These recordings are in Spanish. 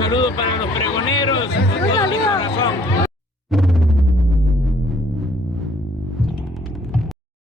saludo para los pregoneros, con todo mi corazón.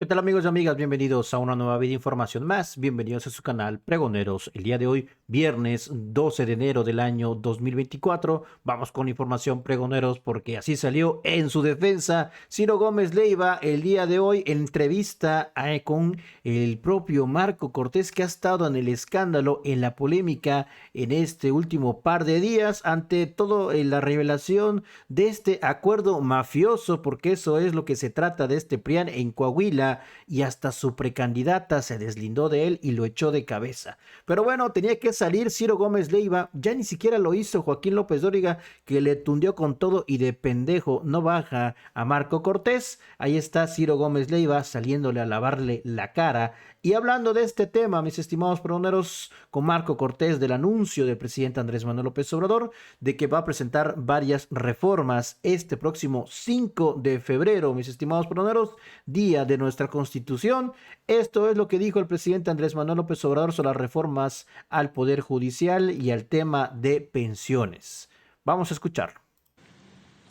¿Qué tal amigos y amigas? Bienvenidos a una nueva video de información más. Bienvenidos a su canal Pregoneros. El día de hoy, viernes 12 de enero del año 2024. Vamos con información pregoneros porque así salió en su defensa Ciro Gómez Leiva el día de hoy en entrevista con el propio Marco Cortés, que ha estado en el escándalo, en la polémica en este último par de días ante todo la revelación de este acuerdo mafioso, porque eso es lo que se trata de este PRIAN en Coahuila, y hasta su precandidata se deslindó de él y lo echó de cabeza. Pero bueno, tenía que salir Ciro Gómez Leiva, ya ni siquiera lo hizo Joaquín López Dóriga, que le tundió con todo y de pendejo no baja a Marco Cortés. Ahí está Ciro Gómez Leiva saliéndole a lavarle la cara. Y hablando de este tema, mis estimados pregoneros, con Marco Cortés, del anuncio del presidente Andrés Manuel López Obrador de que va a presentar varias reformas este próximo 5 de febrero, mis estimados pregoneros, día de nuestra Constitución. Esto es lo que dijo el presidente Andrés Manuel López Obrador sobre las reformas al Poder Judicial y al tema de pensiones. Vamos a escucharlo.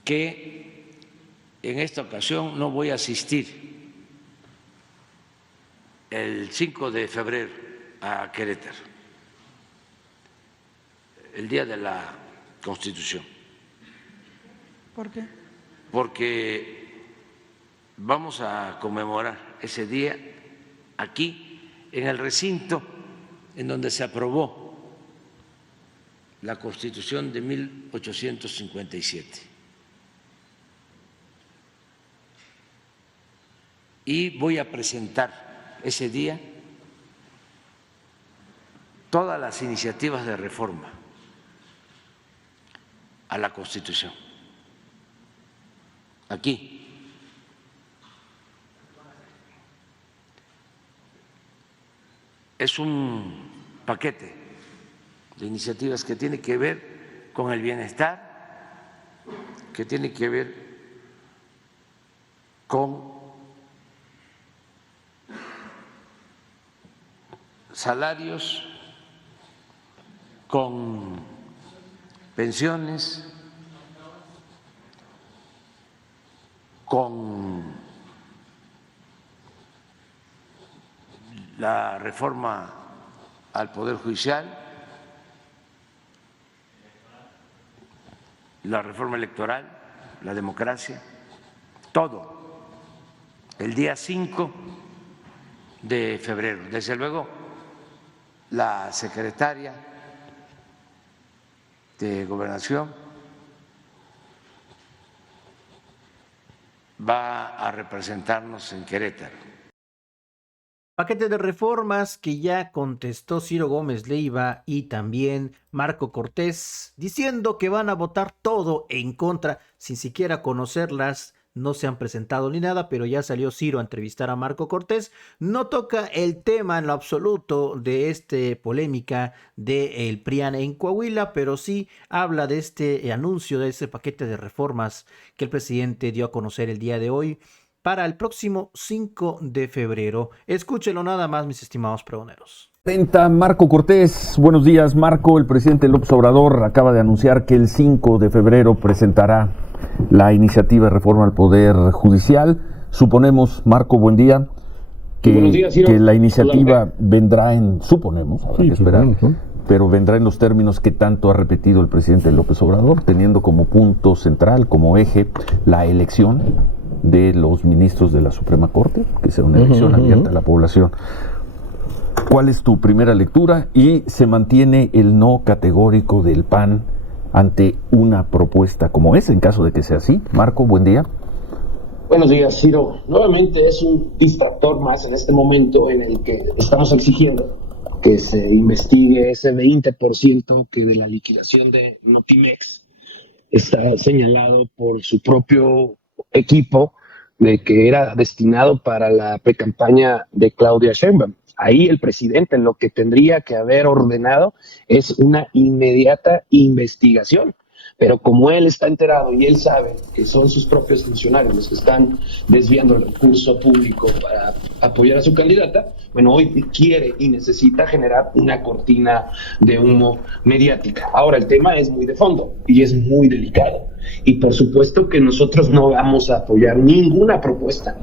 Que en esta ocasión no voy a asistir el 5 de febrero a Querétaro, el día de la Constitución. ¿Por qué? Porque vamos a conmemorar ese día aquí, en el recinto en donde se aprobó la Constitución de 1857. Y voy a presentar ese día todas las iniciativas de reforma a la Constitución. Aquí. Es un paquete de iniciativas que tiene que ver con el bienestar, que tiene que ver con salarios, con pensiones, con la reforma al Poder Judicial, la reforma electoral, la democracia, todo, el día 5 de febrero. Desde luego, la secretaria de Gobernación va a representarnos en Querétaro. Paquete de reformas que ya contestó Ciro Gómez Leiva y también Marco Cortés, diciendo que van a votar todo en contra, sin siquiera conocerlas. No se han presentado ni nada, pero ya salió Ciro a entrevistar a Marco Cortés. No toca el tema en lo absoluto de esta polémica del PRIAN en Coahuila, pero sí habla de este anuncio, de ese paquete de reformas que el presidente dio a conocer el día de hoy para el próximo 5 de febrero. Escúchelo nada más, mis estimados pregoneros. Marco Cortés, buenos días Marco. El presidente López Obrador acaba de anunciar que el 5 de febrero presentará la iniciativa de reforma al Poder Judicial. Suponemos, Marco, buen día, que la iniciativa vendrá suponemos, habrá que esperar, pero vendrá en los términos que tanto ha repetido el presidente López Obrador, teniendo como punto central, como eje, la elección de los ministros de la Suprema Corte, que sea una elección abierta a la población. ¿Cuál es tu primera lectura? Y se mantiene el no categórico del PAN ante una propuesta como esa, en caso de que sea así. Marco, buen día. Buenos días, Ciro. Nuevamente es un distractor más en este momento en el que estamos exigiendo que se investigue ese 20% que de la liquidación de Notimex está señalado por su propio equipo de que era destinado para la precampaña de Claudia Sheinbaum. Ahí el presidente lo que tendría que haber ordenado es una inmediata investigación, Pero como él está enterado y él sabe que son sus propios funcionarios los que están desviando el recurso público para apoyar a su candidata, bueno, hoy quiere y necesita generar una cortina de humo mediática. Ahora, el tema es muy de fondo y es muy delicado. Y por supuesto que nosotros no vamos a apoyar ninguna propuesta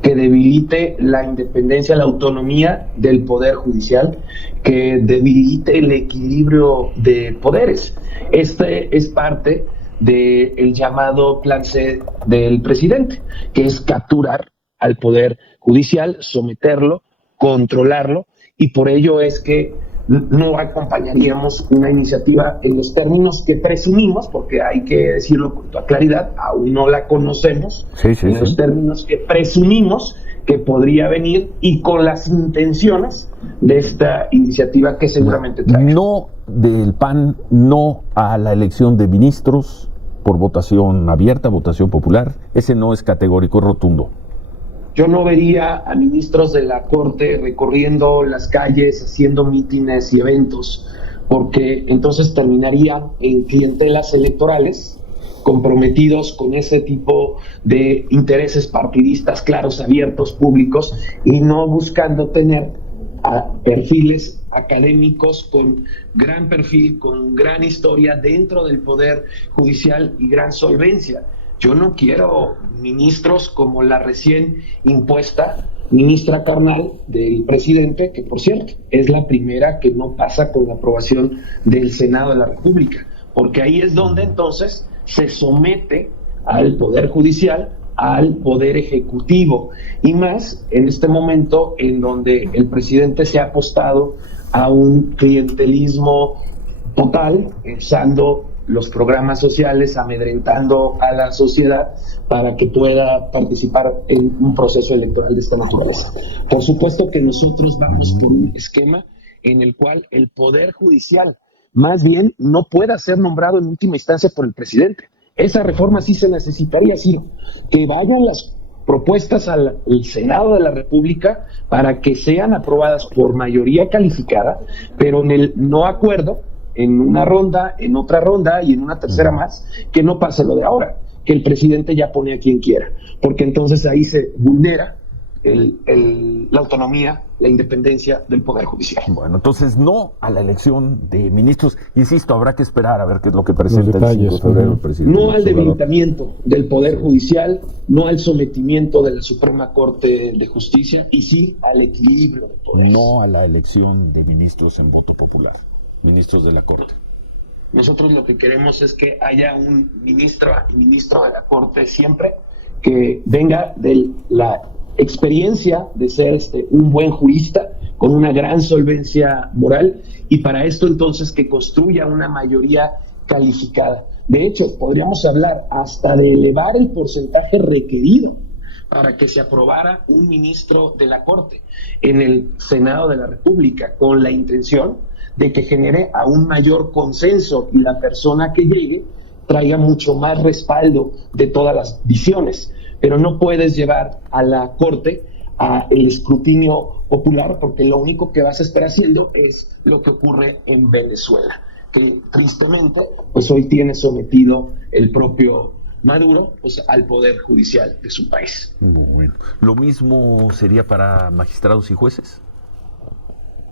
que debilite la independencia, la autonomía del Poder Judicial, que debilite el equilibrio de poderes. Este es parte del llamado plan C del presidente, que es capturar al Poder Judicial, someterlo, controlarlo, y por ello es que no acompañaríamos una iniciativa en los términos que presumimos, porque hay que decirlo con toda claridad, aún no la conocemos, los términos que presumimos que podría venir y con las intenciones de esta iniciativa que seguramente trae. No del PAN, no a la elección de ministros por votación abierta, votación popular. Ese no es categórico, es rotundo. Yo no vería a ministros de la Corte recorriendo las calles, haciendo mítines y eventos, porque entonces terminarían en clientelas electorales comprometidos con ese tipo de intereses partidistas claros, abiertos, públicos, y no buscando tener perfiles académicos con gran perfil, con gran historia dentro del Poder Judicial y gran solvencia. Yo no quiero ministros como la recién impuesta ministra carnal del presidente, que por cierto es la primera que no pasa con la aprobación del Senado de la República, porque ahí es donde entonces se somete al Poder Judicial, al Poder Ejecutivo, y más en este momento en donde el presidente se ha apostado a un clientelismo total, usando los programas sociales, amedrentando a la sociedad para que pueda participar en un proceso electoral de esta naturaleza. Por supuesto que nosotros vamos por un esquema en el cual el Poder Judicial más bien no pueda ser nombrado en última instancia por el presidente. Esa reforma sí se necesitaría, sí, que vayan las propuestas al Senado de la República para que sean aprobadas por mayoría calificada, pero en el no acuerdo, en una ronda, en otra ronda y en una tercera más, que no pase lo de ahora, que el presidente ya pone a quien quiera, porque entonces ahí se vulnera la autonomía, la independencia del Poder Judicial. Bueno, entonces no a la elección de ministros. Insisto, habrá que esperar a ver qué es lo que presenta el 5 de febrero el presidente. No al debilitamiento del Poder Judicial, no al sometimiento de la Suprema Corte de Justicia, y sí al equilibrio de poderes. No a la elección de ministros en voto popular, ministros de la Corte. Nosotros lo que queremos es que haya un ministro y ministro de la Corte siempre que venga de la experiencia de ser un buen jurista con una gran solvencia moral, y para esto entonces que construya una mayoría calificada. De hecho, podríamos hablar hasta de elevar el porcentaje requerido para que se aprobara un ministro de la Corte en el Senado de la República, con la intención de que genere aún mayor consenso y la persona que llegue traiga mucho más respaldo de todas las visiones. Pero no puedes llevar a la Corte a el escrutinio popular, porque lo único que vas a estar haciendo es lo que ocurre en Venezuela, que tristemente pues hoy tiene sometido el propio Maduro pues al Poder Judicial de su país. Bueno. ¿Lo mismo sería para magistrados y jueces?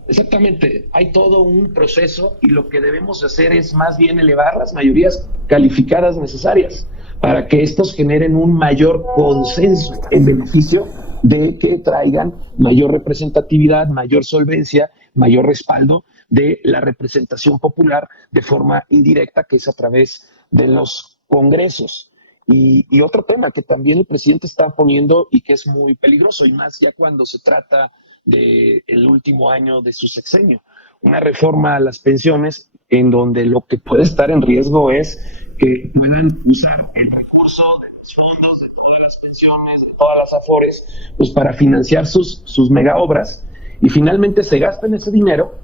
Exactamente, hay todo un proceso y lo que debemos hacer es más bien elevar las mayorías calificadas necesarias para que estos generen un mayor consenso en beneficio de que traigan mayor representatividad, mayor solvencia, mayor respaldo de la representación popular de forma indirecta, que es a través de los congresos. Y otro tema que también el presidente está poniendo y que es muy peligroso, y más ya cuando se trata del último año de su sexenio, una reforma a las pensiones en donde lo que puede estar en riesgo es que puedan usar el recurso de los fondos, de todas las pensiones, de todas las afores, pues para financiar sus mega obras, y finalmente se gasten ese dinero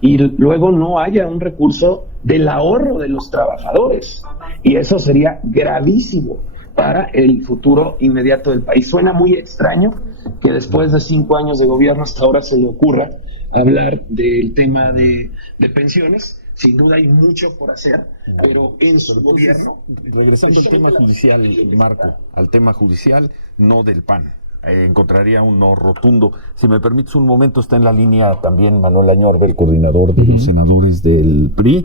y luego no haya un recurso del ahorro de los trabajadores, y eso sería gravísimo para el futuro inmediato del país. Suena muy extraño que después de 5 años de gobierno hasta ahora se le ocurra hablar del tema de pensiones, Sin duda hay mucho por hacer, pero en su gobierno... Regresando al tema judicial, Marco, al tema judicial, no del PAN. Encontraría un no rotundo. Si me permites un momento, está en la línea también Manuel Añorbe, el coordinador de los senadores del PRI.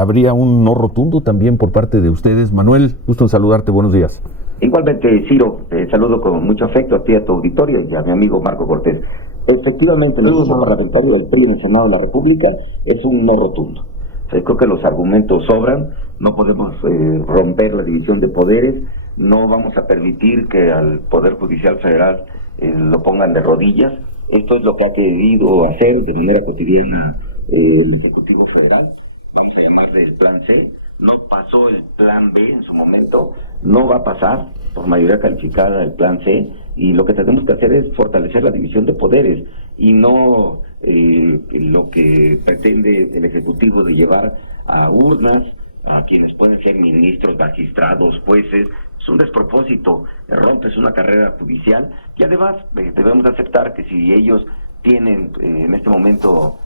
¿Habría un no rotundo también por parte de ustedes? Manuel, gusto en saludarte, buenos días. Igualmente, Ciro, te saludo con mucho afecto a ti, a tu auditorio y a mi amigo Marco Cortés. Efectivamente, el grupo parlamentario del PRI en el Senado de la República es un no rotundo. O sea, creo que los argumentos sobran, no podemos romper la división de poderes, no vamos a permitir que al Poder Judicial Federal lo pongan de rodillas. Esto es lo que ha querido hacer de manera cotidiana el Ejecutivo Federal, vamos a llamarle el Plan C. No pasó el Plan B en su momento, no va a pasar por mayoría calificada el Plan C, y lo que tenemos que hacer es fortalecer la división de poderes y no lo que pretende el Ejecutivo de llevar a urnas a quienes pueden ser ministros, magistrados, jueces. Es un despropósito, rompes una carrera judicial y además debemos aceptar que si ellos tienen en este momento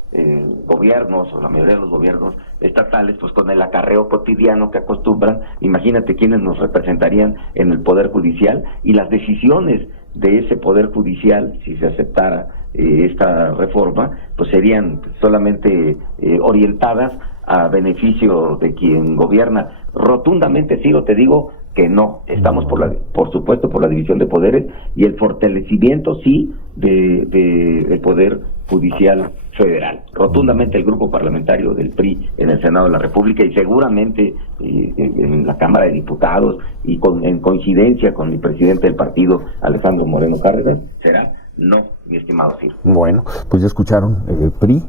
gobiernos, o la mayoría de los gobiernos estatales, pues con el acarreo cotidiano que acostumbran, imagínate quiénes nos representarían en el Poder Judicial, y las decisiones de ese Poder Judicial, si se aceptara esta reforma, pues serían solamente orientadas a beneficio de quien gobierna. Rotundamente, Ciro, te digo que no, estamos por supuesto por la división de poderes y el fortalecimiento, sí, del Poder Judicial Federal. Rotundamente el grupo parlamentario del PRI en el Senado de la República, y seguramente en la Cámara de Diputados y en coincidencia con el presidente del partido, Alejandro Moreno Cárdenas, será no, mi estimado Ciro. Bueno, pues ya escucharon PRI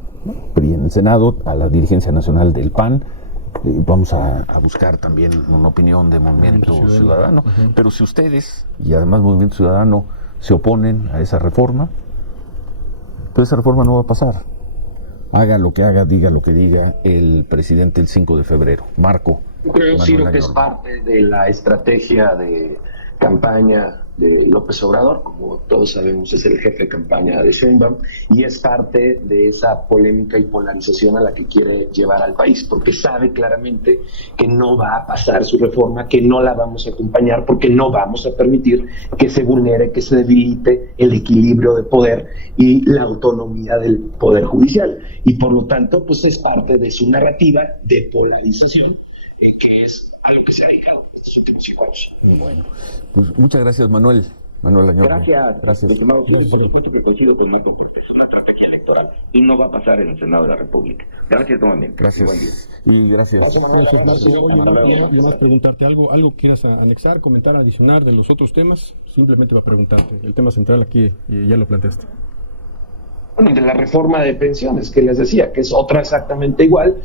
en el Senado, a la dirigencia nacional del PAN. Vamos a buscar también una opinión de Movimiento Ciudadano. Pero si ustedes, y además Movimiento Ciudadano, se oponen a esa reforma, pues esa reforma no va a pasar. Haga lo que haga, diga lo que diga el presidente el 5 de febrero. Marco. Yo creo, Ciro, que es parte de la estrategia de campaña de López Obrador. Como todos sabemos, es el jefe de campaña de Sheinbaum, y es parte de esa polémica y polarización a la que quiere llevar al país, porque sabe claramente que no va a pasar su reforma, que no la vamos a acompañar, porque no vamos a permitir que se vulnere, que se debilite el equilibrio de poder y la autonomía del Poder Judicial, y por lo tanto, pues es parte de su narrativa de polarización, que es a lo que se ha dedicado estos últimos 5 años. Bueno, pues muchas gracias, Manuel Añorbe. Gracias. Es una estrategia electoral y no va a pasar en el Senado de la República. Gracias nuevamente. Gracias. Y gracias. Yo más preguntarte algo quieras anexar, comentar, adicionar de los otros temas. Simplemente va a preguntarte. El tema central aquí ya lo planteaste. Bueno, de la reforma de pensiones, que les decía, que es otra exactamente igual,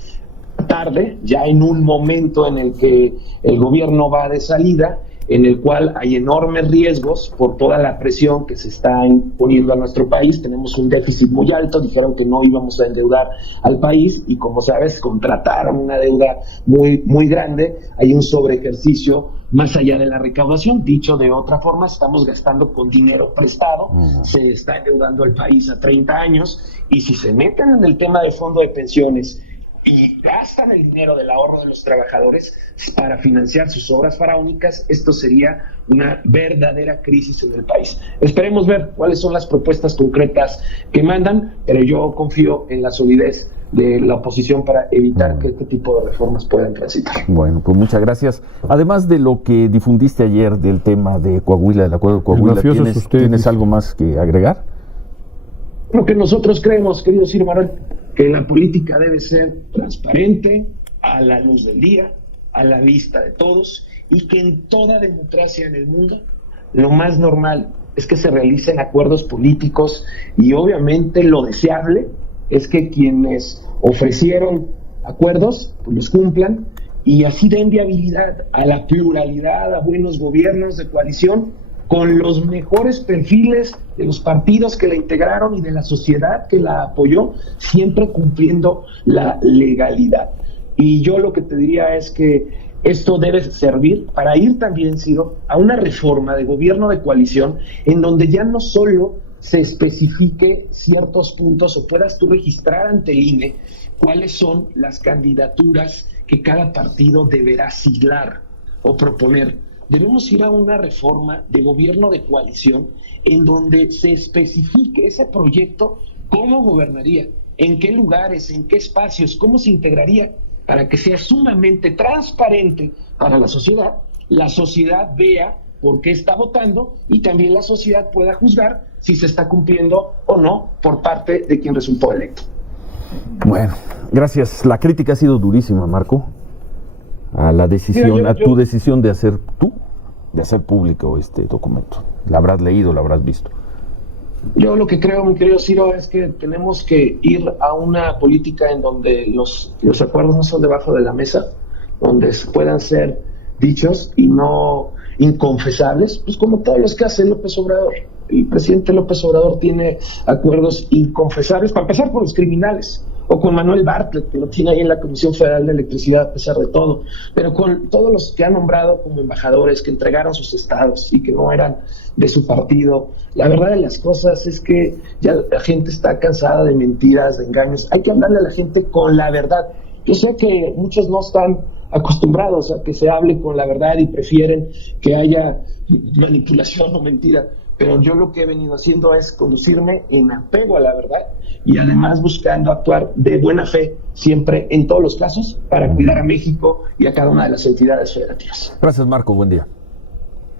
tarde, ya en un momento en el que el gobierno va de salida, en el cual hay enormes riesgos por toda la presión que se está imponiendo a nuestro país. Tenemos un déficit muy alto, dijeron que no íbamos a endeudar al país, y como sabes, contrataron una deuda muy, muy grande. Hay un sobreejercicio más allá de la recaudación. Dicho de otra forma, estamos gastando con dinero prestado, se está endeudando al país a 30 años, y si se meten en el tema de fondo de pensiones y gastan el dinero del ahorro de los trabajadores para financiar sus obras faraónicas, esto sería una verdadera crisis en el país. Esperemos ver cuáles son las propuestas concretas que mandan, pero yo confío en la solidez de la oposición para evitar que este tipo de reformas puedan transitar. Bueno, pues muchas gracias. Además de lo que difundiste ayer del tema de Coahuila, del acuerdo de Coahuila, ¿tienes algo más que agregar? Lo que nosotros creemos, querido Ciro Manuel, que la política debe ser transparente, a la luz del día, a la vista de todos, y que en toda democracia en el mundo lo más normal es que se realicen acuerdos políticos, y obviamente lo deseable es que quienes ofrecieron acuerdos pues los cumplan, y así den viabilidad a la pluralidad, a buenos gobiernos de coalición con los mejores perfiles de los partidos que la integraron y de la sociedad que la apoyó, siempre cumpliendo la legalidad. Y yo lo que te diría es que esto debe servir para ir también, Ciro, a una reforma de gobierno de coalición en donde ya no solo se especifique ciertos puntos o puedas tú registrar ante el INE cuáles son las candidaturas que cada partido deberá siglar o proponer. Debemos ir a una reforma de gobierno de coalición en donde se especifique ese proyecto, cómo gobernaría, en qué lugares, en qué espacios, cómo se integraría, para que sea sumamente transparente para la sociedad vea por qué está votando y también la sociedad pueda juzgar si se está cumpliendo o no por parte de quien resultó electo. Bueno, gracias. La crítica ha sido durísima, Marco, a la decisión, a tu decisión de hacer público este documento. La habrás leído, la habrás visto. Yo lo que creo, mi querido Ciro, es que tenemos que ir a una política en donde los acuerdos no son debajo de la mesa, donde puedan ser dichos y no inconfesables, pues como todos los que hace López Obrador. El presidente López Obrador tiene acuerdos inconfesables, para empezar con los criminales, o con Manuel Bartlett, que lo tiene ahí en la Comisión Federal de Electricidad a pesar de todo, pero con todos los que ha nombrado como embajadores, que entregaron sus estados y que no eran de su partido. La verdad de las cosas es que ya la gente está cansada de mentiras, de engaños. Hay que hablarle a la gente con la verdad. Yo sé que muchos no están acostumbrados a que se hable con la verdad y prefieren que haya manipulación o mentira, pero yo lo que he venido haciendo es conducirme en apego a la verdad y además buscando actuar de buena fe siempre en todos los casos para cuidar a México y a cada una de las entidades federativas. Gracias, Marco. Buen día.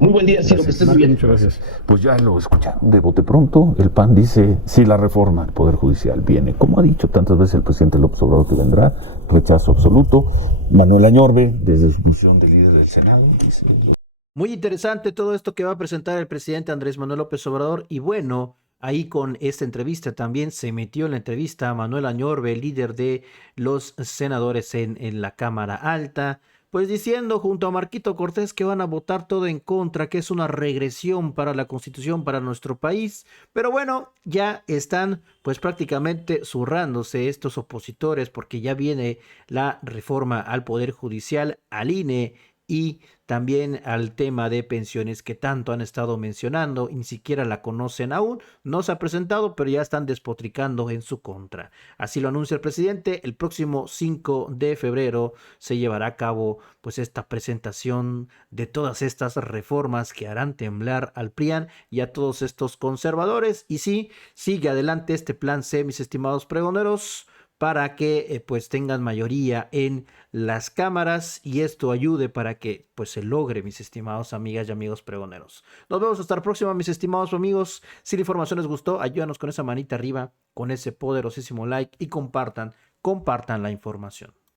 Muy buen día, Ciro, que estés muy bien. Muchas gracias. Pues ya lo escucharon de bote pronto. El PAN dice, si la reforma del Poder Judicial viene, como ha dicho tantas veces el presidente López Obrador que vendrá, rechazo absoluto. Manuel Añorbe, desde su función de líder del Senado, dice... Muy interesante todo esto que va a presentar el presidente Andrés Manuel López Obrador. Y bueno, ahí con esta entrevista también se metió en la entrevista a Manuel Añorbe, líder de los senadores en la Cámara Alta, pues diciendo junto a Marquito Cortés que van a votar todo en contra, que es una regresión para la Constitución, para nuestro país. Pero bueno, ya están pues prácticamente zurrándose estos opositores porque ya viene la reforma al Poder Judicial, al INE y también al tema de pensiones que tanto han estado mencionando, y ni siquiera la conocen aún, no se ha presentado, pero ya están despotricando en su contra. Así lo anuncia el presidente. El próximo 5 de febrero se llevará a cabo pues esta presentación de todas estas reformas que harán temblar al PRIAN y a todos estos conservadores. Y sí, sigue adelante este plan C, mis estimados pregoneros, para que pues tengan mayoría en las cámaras y esto ayude para que pues se logre, mis estimados amigas y amigos pregoneros. Nos vemos hasta la próxima, mis estimados amigos. Si la información les gustó, ayúdanos con esa manita arriba, con ese poderosísimo like y compartan la información.